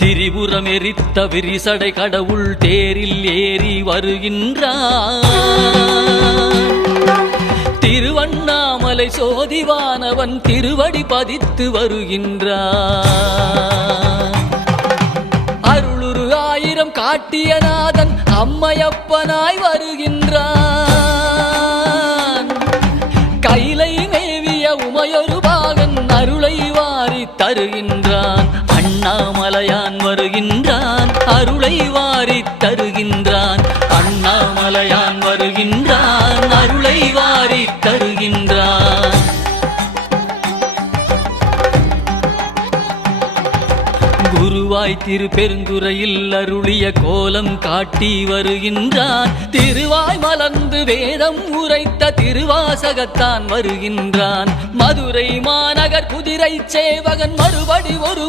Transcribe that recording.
திரிபுரம் எரித்த விரிசடை கடவுள் தேரில் ஏறி வருகின்றான். திருவண்ணாமலை சோதிவானவன் திருவடி பதித்து வருகின்றான். அருளுரு ஆயிரம் காட்டிய நாதன் அம்மையப்பனாய் வருகின்றான். கைலை மேவிய உமையொரு பாகன் அருளை வாரி தருகின்றான். அண்ணாமலையான் வருகின்றான், அருளை வாரி தருகின்றான். அண்ணாமலையான் வருகின்றான், அருளை வாரி தருகின்றான். குருவாய் திருப்பெருந்துறையில் அருளிய கோலம் காட்டி வருகின்றான். திருவாய் மலர்ந்து வேதம் உரைத்த திருவாசகத்தான் வருகின்றான். மதுரை மாநகர் குதிரை சேவகன் மறுபடி ஒரு